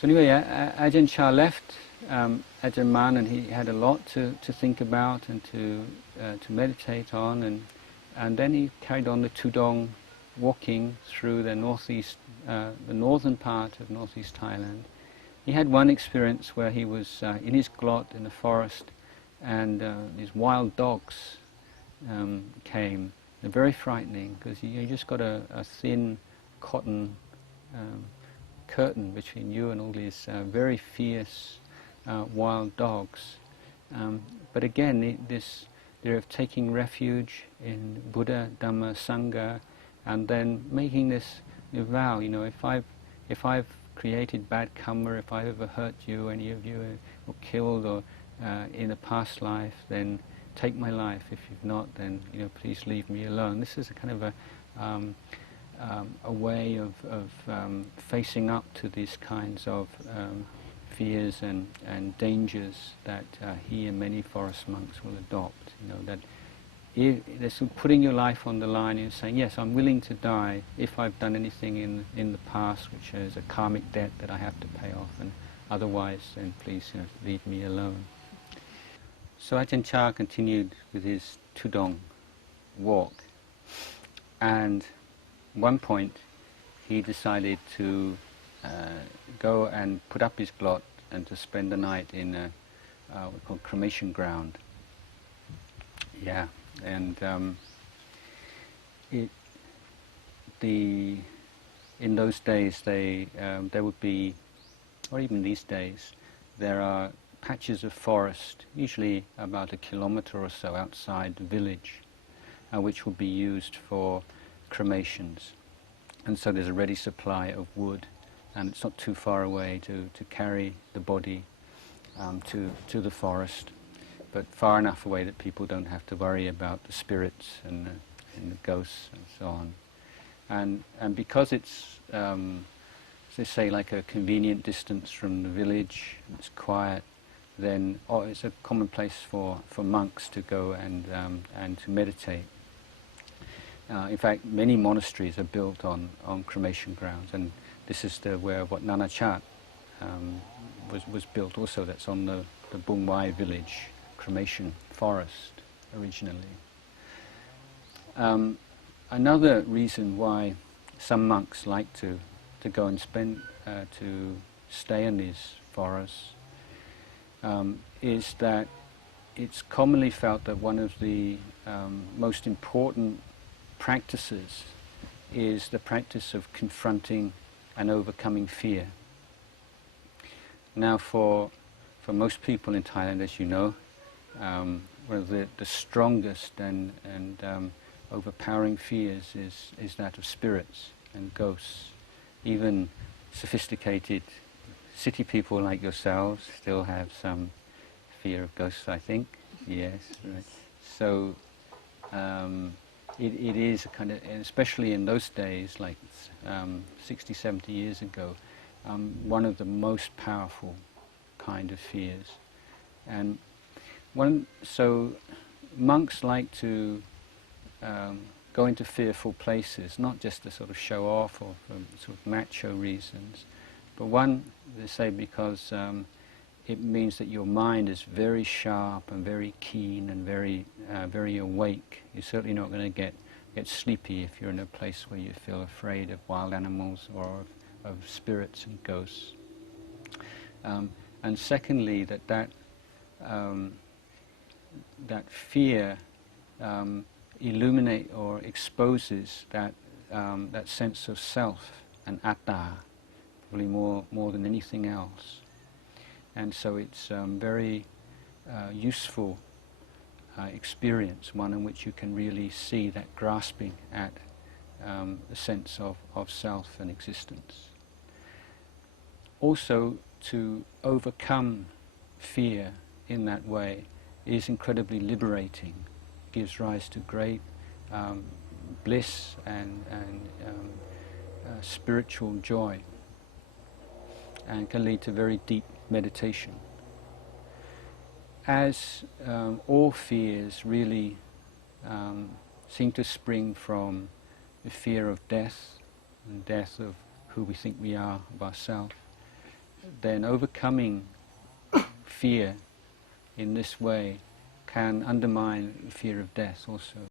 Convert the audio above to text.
So anyway, Ajahn Cha left Ajahn Man, and he had a lot to think about and to meditate on, and then he carried on the Tudong, walking through the the northern part of northeast Thailand. He had one experience where he was in his glot in the forest, and these wild dogs came. They're very frightening because you just got a thin cotton curtain between you and all these very fierce wild dogs. But again, they're taking refuge in Buddha, Dhamma, Sangha, and then making this vow. If I've created bad karma, if I've ever hurt you, any of you, or killed, or in a past life, then take my life. If you've not, then please leave me alone. This is a kind of a way of facing up to these kinds of fears and dangers that he and many forest monks will adopt. That they're sort of putting your life on the line and saying, yes, I'm willing to die if I've done anything in the past which is a karmic debt that I have to pay off, and otherwise then please leave me alone. So Ajahn Cha continued with his Tudong walk, and at one point he decided to go and put up his glot and to spend the night in what we call cremation ground. Yeah, and in those days there would be, or even these days, there are patches of forest, usually about 1 kilometer or so outside the village, which will be used for cremations. And so there's a ready supply of wood, and it's not too far away to carry the body to the forest, but far enough away that people don't have to worry about the spirits and the ghosts and so on. And because it's, as they say, like a convenient distance from the village, and it's quiet, then it's a common place for monks to go and to meditate. In fact, many monasteries are built on cremation grounds, and this is where what Nana Chat was built also. That's on the Bung Wai village cremation forest originally. Another reason why some monks like to go and to stay in these forests is that it's commonly felt that one of the most important practices is the practice of confronting and overcoming fear. Now, for most people in Thailand, as you know, one of the strongest and overpowering fears is that of spirits and ghosts. Even sophisticated city people like yourselves still have some fear of ghosts, I think. Yes, right. So it is a kind of, especially in those days, like 60, 70 years ago, one of the most powerful kind of fears. And so monks like to go into fearful places, not just to sort of show off or for sort of macho reasons, but one, they say, because it means that your mind is very sharp and very keen and very awake. You're certainly not going to get sleepy if you're in a place where you feel afraid of wild animals or of spirits and ghosts. And secondly, that fear illuminate or exposes that sense of self and atta, probably more than anything else. And so it's very useful experience, one in which you can really see that grasping at the sense of self and existence. Also, to overcome fear in that way is incredibly liberating, gives rise to great bliss and spiritual joy, and can lead to very deep meditation. As all fears really seem to spring from the fear of death, and death of who we think we are, of ourselves, then overcoming fear in this way can undermine fear of death also.